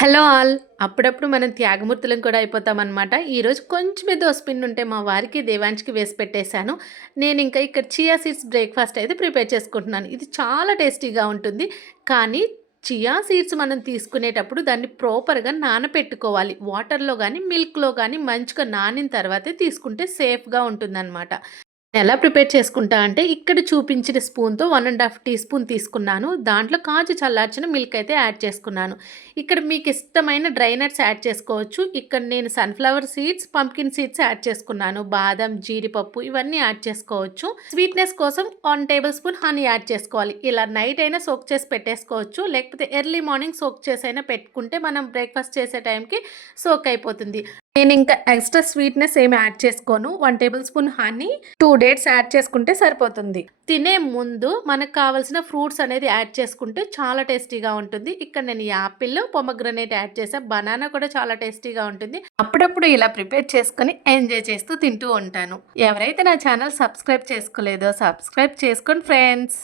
Hello all. అప్పుడప్పుడు మనం త్యాగమూర్తులం కూడా అయిపోతామనమాట. ఈరోజు కొంచెమే దోసపిండి ఉంటే మా వారికి, దేవాంష్‌కి వేసి పెట్టేశాను. నేనింకా ఇక్కడ చియా సీడ్స్ బ్రేక్‌ఫాస్ట్ అయితే ప్రిపేర్ చేసుకుంటున్నాను. ఇది చాలా టేస్టీగా ఉంటుంది. కానీ చియా సీడ్స్ మనం తీసుకునేటప్పుడు దాన్ని ప్రాపర్‌గా నానపెట్టుకోవాలి. వాటర్‌లో గానీ, మిల్క్‌లో గానీ మంచిగా నానిన తర్వాతే తీసుకుంటే సేఫ్‌గా ఉంటుందనమాట. ఎలా ప్రిపేర్ చేసుకుంటా అంటే, ఇక్కడ చూపించిన స్పూన్‌తో 1 ½ టీ స్పూన్ తీసుకున్నాను. దాంట్లో కాచి చల్లార్చిన మిల్క్ అయితే యాడ్ చేసుకున్నాను. ఇక్కడ మీకిష్టమైన డ్రై నట్స్ యాడ్ చేసుకోవచ్చు. ఇక్కడ నేను sunflower seeds, pumpkin seeds add చేసుకున్నాను. బాదం, జీడిపప్పు ఇవన్నీ యాడ్ చేసుకోవచ్చు. స్వీట్‌నెస్ కోసం 1 టేబుల్ స్పూన్ హనీ యాడ్ చేసుకోవాలి. ఇలా నైట్ అయినా సోక్ చేసి పెట్టేసుకోవచ్చు. లేకపోతే ఎర్లీ మార్నింగ్ సోక్ చేసైనా పెట్టుకుంటే మనం బ్రేక్‌ఫాస్ట్ చేసే టైంకి సోక్ అయిపోతుంది. నేనింకా ఎక్స్‌ట్రా స్వీట్‌నెస్ ఏమి యాడ్ చేసుకోను. 1 table spoon honey, 2 dates add చేసుకుంటే సరిపోతుంది. తినే ముందు మనకు కావాల్సిన ఫ్రూట్స్ అనేది యాడ్ చేసుకుంటే చాలా టేస్టీగా ఉంటుంది. ఇక్కడ నేను యాపిల్, పొమగ్రనేట్ యాడ్ చేశా. బనానా కూడా చాలా టేస్టీగా ఉంటుంది. అప్పుడప్పుడు ఇలా ప్రిపేర్ చేసుకొని ఎంజాయ్ చేస్తూ తింటూ ఉంటాను. ఎవరైతే నా ఛానల్ సబ్స్క్రైబ్ చేసుకోలేదో సబ్స్క్రైబ్ చేసుకోండి ఫ్రెండ్స్.